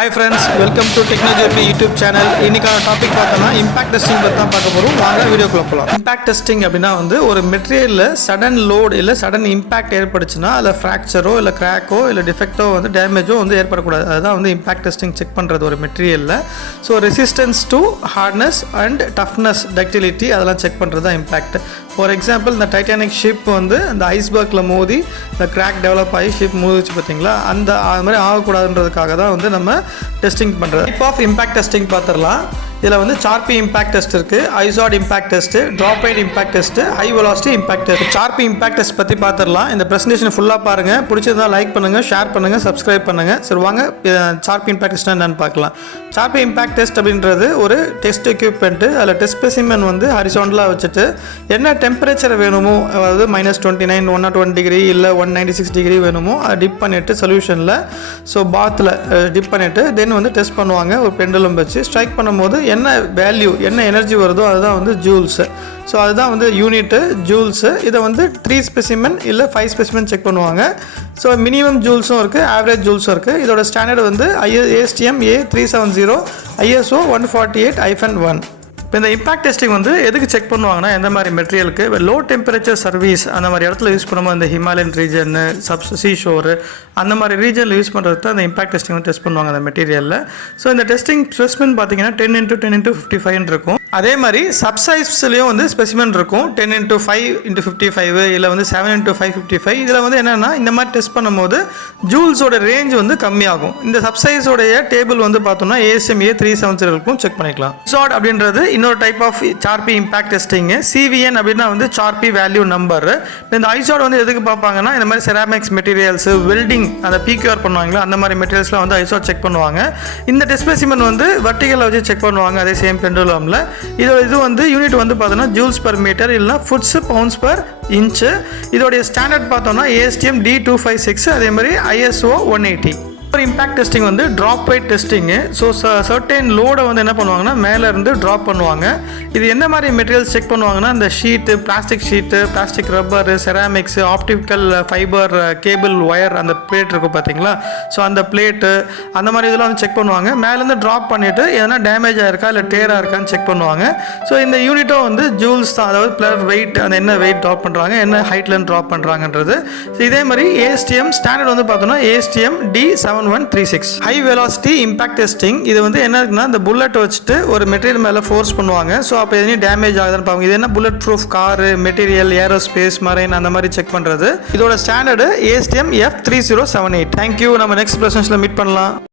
Hi friends, welcome to Technology YouTube channel. இன்னைக்கான topic பார்த்தோம்னா impact testing பற்றி தான் பார்க்க போகிறோம். வாங்க வீடியோக்குள்ள போகலாம். இம்பாக்ட் டெஸ்டிங் அப்படின்னா ஒரு மெட்டீரியலில் சடன் லோட் இல்லை சடன் இம்பாக்ட் ஏற்படுச்சுன்னா அதில் ஃப்ராக்சரோ இல்லை கிராக்கோ இல்லை டிஃபெக்டோ டேமேஜோ ஏற்படக்கூடாது. அதுதான் இம்பாக்ட் டெஸ்டிங் செக் பண்ணுறது ஒரு மெட்டீரியலில். So resistance to hardness and toughness ductility அதெல்லாம் செக் பண்ணுறது தான் இம்பாக்ட். ஃபார் எக்ஸாம்பிள் இந்த டைட்டானிக் ஷிப் அந்த ஐஸ்பர்க்கில் மோதி இந்த கிராக் டெவலப் ஆகி ஷிப் மோதிச்சு பார்த்தீங்களா, அது மாதிரி ஆகக்கூடாதுன்றதுக்காக தான் நம்ம டெஸ்டிங் பண்ணுறது. டைப் ஆஃப் இம்பாக்ட் டெஸ்டிங் பார்த்துடலாம். இதில் சார்பி இம்பாக்ட் டெஸ்ட் இருக்குது, Izod impact test, drop rate impact test, high velocity impact test. Charpy impact test பற்றி பார்த்துடலாம். இந்த ப்ரெசன்டேஷன் ஃபுல்லாக பாருங்கள். பிடிச்சிருந்தா லைக் பண்ணுங்கள், ஷேர் பண்ணுங்கள், சப்ஸ்கிரைப் பண்ணுங்கள். சரி வாங்க சார்பி இம்பாக்ட் டெஸ்ட்னா என்னன்னு பார்க்கலாம். சார்பி இம்பாக்ட் டெஸ்ட் அப்படின்றது ஒரு டெஸ்ட் எக்யூப்மெண்ட்டு. அதில் டெஸ்ட் ஸ்பெசிமென் ஹரிசாண்டலாக வச்சுட்டு என்ன டெம்பரேச்சர் வேணுமோ, அதாவது -29 101 டிகிரி இல்லை 196 டிகிரி வேணுமோ அதை டிப் பண்ணிவிட்டு சொல்யூஷனில் பாத்தில் டிப் பண்ணிவிட்டு தென் டெஸ்ட் பண்ணுவாங்க. ஒரு பெண்டுலம் வச்சு ஸ்ட்ரைக் பண்ணும்போது என்ன வேல்யூ என்ன எனர்ஜி வருதோ அதுதான் ஜூல்ஸு. ஸோ அதுதான் யூனிட்டு ஜூல்ஸு. இதை 3 ஸ்பெசிமென் இல்லை 5 ஸ்பெசிமென் செக் பண்ணுவாங்க. ஸோ மினிமம் ஜூல்ஸும் இருக்குது, ஆவரேஜ் ஜூல்ஸும் இருக்குது. இதோட ஸ்டாண்டர்டு ASTM A370 ISO 148-1. இப்போ இந்த இம்பாக்ட் டெஸ்டிங் எதுக்கு செக் பண்ணுவாங்கன்னா, எந்த மாதிரி மெட்டீரியலுக்கு லோ டெம்பரேச்சர் சர்வீஸ் அந்த மாதிரி இடத்துல யூஸ் பண்ணும்போது இந்த ஹிமாலயன் ரீஜன், சீஷோரு அந்த மாதிரி ரீஜனில் யூஸ் பண்ணுறது தான் அந்த இம்பாக்ட் டெஸ்டிங் டெஸ்ட் பண்ணுவாங்க அந்த மெட்டீரியலில். ஸோ இந்த டெஸ்டிங் ஸ்பெசிமென் பார்த்தீங்கன்னா 10x10x55 இருக்கும். அதே மாதிரி சப்சைஸ்லேயும் ஸ்பெசிமென் இருக்கும். 10x5x55 இல்லை 7x555. இதில் என்னென்னா இந்த மாதிரி டெஸ்ட் பண்ணும்போது ஜூல்ஸோட ரேஞ்ச் கம்மியாகும். இந்த சப்சைஸோடைய டேபிள் பார்த்தோம்னா ASTM A370 இருக்கும், செக் பண்ணிக்கலாம். ஐசாட் அப்படின்றது இன்னொரு type of Charpy impact testing. CVN அப்படின்னா சார்பி வேல்யூ நம்பர். இந்த ஐசாட் எதுக்கு பார்ப்பாங்கன்னா, இந்த மாதிரி செராமிக்ஸ் மெட்டீரியல்ஸ், வெல்டிங் அந்த PQR பண்ணுவாங்களா அந்த மாதிரி மெட்டீரியல்ஸ்லாம் ஐசாட் செக் பண்ணுவாங்க. இந்த டெஸ்ட் ஸ்பெசிமென் வெர்டிகலில் வச்சு செக் பண்ணுவாங்க. அதே சேம் பெண்டுலமில் இது யூனிட் பார்த்தோன்னா ஜூல்ஸ் பர் மீட்டர் இல்லைனா ஃபுட்ஸ் பவுண்ட்ஸ் பர் இன்ச்சு. இதோடைய ஸ்டாண்டர்ட் பார்த்தோம்னா ASTM D256, அதே மாதிரி ISO 180. ஒரு impact testing drop rate testing. So certain லோடை என்ன பண்ணுவாங்கன்னா மேலே இருந்து ட்ராப் பண்ணுவாங்க. இது என்ன மாதிரி மெட்டீரியல்ஸ் செக் பண்ணுவாங்கன்னா, இந்த sheet, plastic sheet, plastic rubber, ceramics, optical fibre, cable wire, அந்த பிளேட் இருக்கும் பார்த்தீங்களா. ஸோ அந்த பிளேட்டு அந்த மாதிரி இதெல்லாம் செக் பண்ணுவாங்க. மேலேருந்து ட்ராப் பண்ணிவிட்டு எதனா டேமேஜ் ஆயிருக்கா இல்லை டேராக இருக்கான்னு செக் பண்ணுவாங்க. ஸோ இந்த யூனிட்டும் ஜூல்ஸ் தான், அதாவது பிளஸ் வெயிட், அந்த என்ன வெயிட் ட்ராப் பண்ணுறாங்க, என்ன ஹைட்லேருந்து ட்ராப் பண்ணுறாங்கன்றது. ஸோ இதே மாதிரி ASTM ஸ்டாண்டர்ட் பார்த்தோன்னா ASTM D7136. High velocity impact testing. இது என்ன இருக்குன்னா, இந்த புல்லட் வச்சுட்டு ஒரு மெட்டீரியல் மேலே ஃபோர்ஸ் பண்ணுவாங்க. ஸோ அப்போ எதுவும் டேமேஜ் ஆகுதுன்னு பார்ப்பாங்க. இது என்ன bullet proof car, material, aerospace, marine அந்த மாதிரி செக் பண்ணுறது. இதோட ஸ்டாண்டர்டு ASTM F3078. தேங்க்யூ. நம்ம நெக்ஸ்ட் ப்ரெசன்ஸில் மீட் பண்ணலாம்.